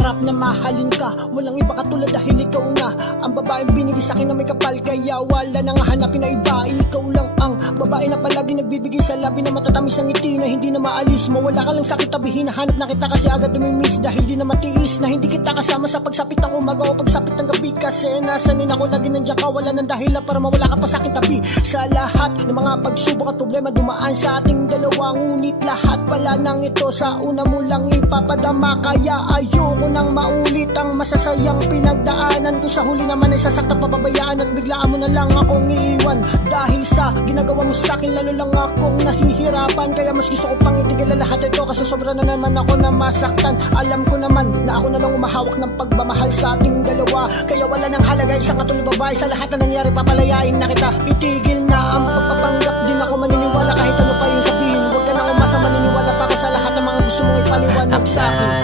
pangarap na mahalin ka. Walang iba katulad dahil ikaw nga ang babaeng binigay sa'kin na may kapal. Kaya wala nang hanapin na iba, ikaw lang ang babae na palagi nagbibigay sa labi na matatamis ang ngiti na hindi na maalis. Mawala ka lang sa tabi, hinahanap na kita kasi agad dumimiss. Dahil di na matiis na hindi kita kasama sa pagsapit ng umaga o pagsapit ng gabi. Kasi nasanin ako lagi nandiyan ka, wala nang dahilan para mawala ka pa sa akin tabi. Sa lahat ng mga pagsubok at problema dumaan sa ating dalawa, ngunit lahat pala nang ito sa una mo lang ipapadama. Kaya ayoko nang maulit ang masasayang pinagdaanan ko. Sa huli naman ay sasakta pababayaan at biglaan mo na lang akong iiwan. Dahil sa ginagawa mo sa akin lalo lang akong nahihirapan. Kaya mas gusto ko pang itigil lahat ito kasi sobra na naman ako na masaktan. Alam ko naman na ako na lang umahawak ng pagmamahal sa ating dalawa. Kaya wala nang halaga isang katulad babae. Sa lahat na nangyari papalayain na kita. Itigil na ang pagpapanggap, di na ako maniniwala kahit ano pa yung sabihin. Huwag ka na umasa, maniniwala pa ako sa lahat ng mga gusto mong ipaliwanag sa akin.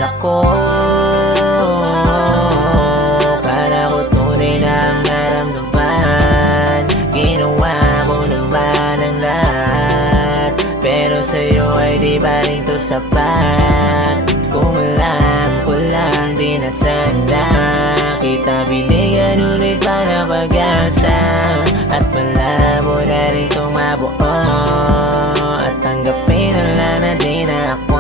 Akala ko tunay na ang naramdaman. Ginawa mo naman ang lahat, pero sa'yo ay di ba rin to sapat. Kung alam ko lang di na sana kita binigyan ulit para pag-asa. At malabo na rin itong mabuo at tanggapin na di na ako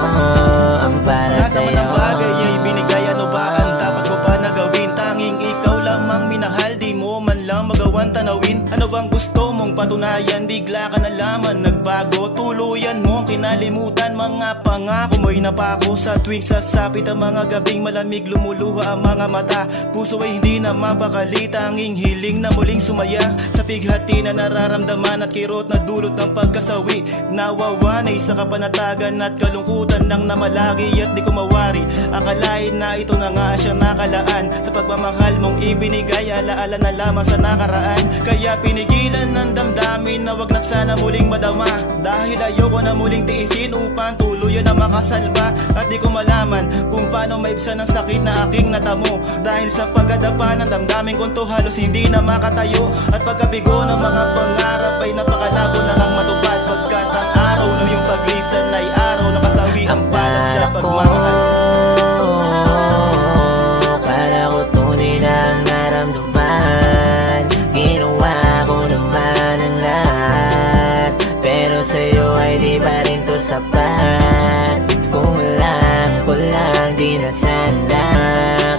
ang para sa'yo. Lahat naman ng bagay ay binigay, ano ba ang dapat ko pa na gawin? Tanging ikaw lamang minahal, di mo man lang magawan tanawin. Ano bang gusto mong patunayan? Bigla ka na laman nagbago, tuluyan mo kinalimutan. Mga pangako mo'y napako sa tuwing sasapit ang mga gabing malamig. Lumuluha ang mga mata, puso ay hindi na mapakali. Tanging hiling na muling sumaya sa pighati na nararamdaman at kirot na dulot ng pagkasawi. Nawawanay sa kapanatagan at kalungkutan ng namalagi at di ko mawari. Akalain na ito na nga siyang nakalaan sa pagmamahal mong ibinigay. Alaala na lamang sa nakaraan, kaya pinigilan ng damdamin na wag na sana muling madama. Dahil ayoko na muling tiisin upang tuluyan na makasalba. At di ko malaman kung paano maibsan ang sakit na aking natamo. Dahil sa pagdadapa ng damdamin kong to halos hindi na makatayo. At pagkabigo ng mga pangarap ay napakalabo na lang matupad. Pagkat ang araw ng iyong paglisan ay araw na kasawi ang palad sa pagmamahal. Para ko tunay na ang naramdaman. Ginawa ko naman ang lahat, pero sa'yo ay di ba rin to sapat. Kung alam ko lang di na sana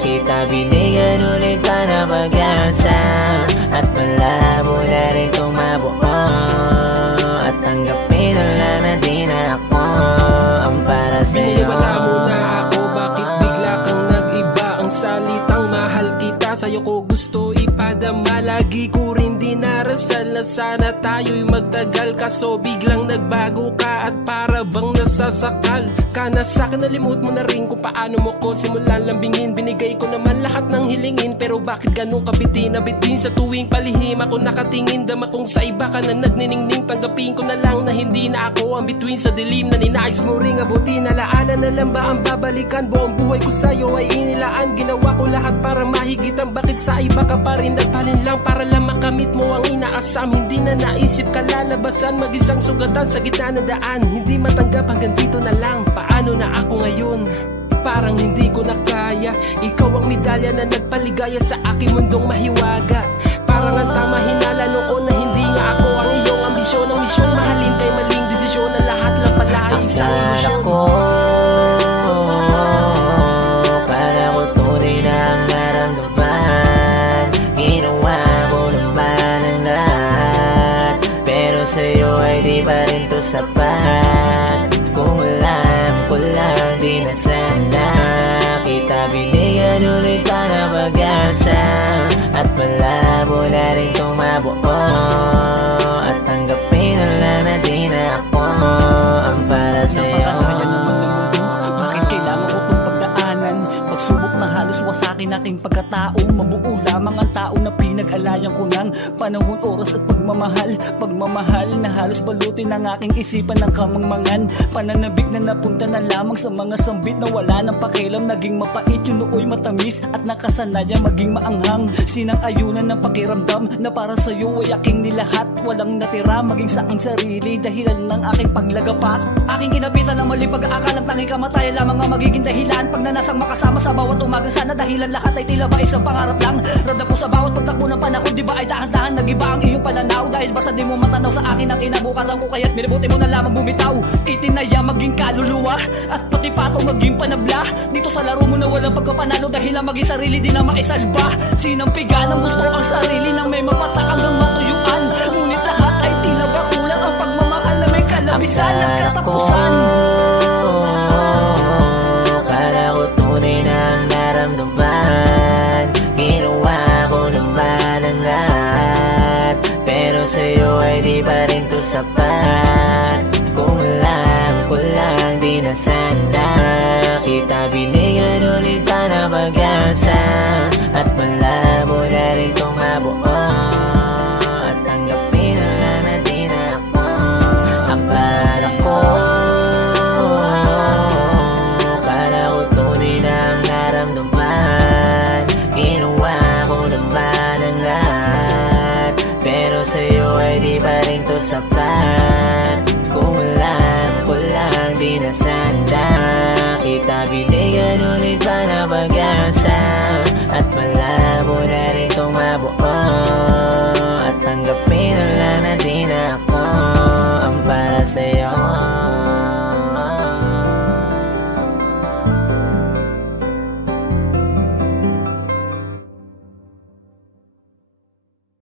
kita binigyan ulit para pag-asa. At malabo na rin itong mabuo at tanggapin na di na ako ang para sa'yo. Wala mo na ako, bakit bigla kang nag-iba? Ang salitang mahal kita sa'yo ko gusto ipadama. Lagi ko rin dinarasal na sana tayo'y magtagal, kaso biglang nagbago ka at para bang nasasakal ka na sa'kin. Nalimut mo na rin kung paano mo ko simulan lambingin. Binigay ko naman lahat ng hilingin, pero bakit ganun ka bitin na bitin? Sa tuwing palihim ako nakatingin, dama kung sa iba ka na nagniningning. Tanggapin ko na lang na hindi na ako ang bituin sa dilim na ninais mo ring abutin. Alaanan na lang ba ang babalikan? Buong buhay ko sa'yo ay inilaan. Ginawa ko lahat para mahigitan, bakit sa iba ka pa rin nagpalin lang para lang makamit mo ang inaasam? Hindi na naisip ka lalabasan, mag-isang sugatan sa gitna ng daan. Hindi matanggap hanggang dito na lang. Paano na ako ngayon? Parang hindi ko na kaya. Ikaw ang medalya na nagpaligaya sa aking mundong mahiwaga. Parang ang tama hinala noon na hindi nga ako ang iyong ambisyon. Ang misyon mahalin kay maling desisyon na lahat lang pala ay isang emosyon. Para ko tunay na ang naramdaman. Ginawa ko naman ang lahat, pero sa'yo ay di pa rin to sapat. Kung alam ko lang di na sana kita binigyan ulit para pag-asa. At malabo na rin itong mabuo at tanggapin na di na ako ang para sa'yo. Napakadaya naman ng mundo, bakit kailangan ko itong pagdaanan? Pagsubok na halos wasakin aking pagkatao. Mabuo lamang ang tao na pinag-alayan ko ng panahon, oras at pagmamahal. Pagmamahal na halos balutin ang aking isipan ng kamangmangan. Pananabik na napunta na lamang sa mga sambit na wala ng pakialam. Naging mapait yung nooy matamis at nakasanaya maging maanghang. Sinang ayunan ng pakiramdam na para sa'yo ay aking nilahat. Walang natira maging sa aking sarili dahilan ng aking paglagapak. Aking kinapitan ng mali pag-aakal ang tanging kamatayan lamang ang magiging dahilan. Pag nanasang makasama sa bawat tumagal sana dahilan lahat ay tila ba isang pangarap lang. Ramdam ko sa bawat pagtakbo ng panahon, di ba ay dahan-dahan nag-iba ang iyong pananaw. Dahil basta di mo matanaw sa akin ang kinabukasan ko, kaya't minabuti mo na lamang bumitaw. Itinaya maging kaluluwa at pati patong maging panabla. Dito sa laro mo na walang pagkapanalo, dahil ang maging sarili di na maisalba. Sinampigan ang gusto ang sarili nang may mapatak hanggang matuyuan. Ngunit lahat ay tila ba kulang ang pagmamahal na may kalabisan at katapusan. Kala ko tunay na ang naramdaman, ginawa ko naman ang lahat, pero sa'yo ay di pa rin to sapat. Kung lang di na sana kita binigyan ulit na pag-asa at malay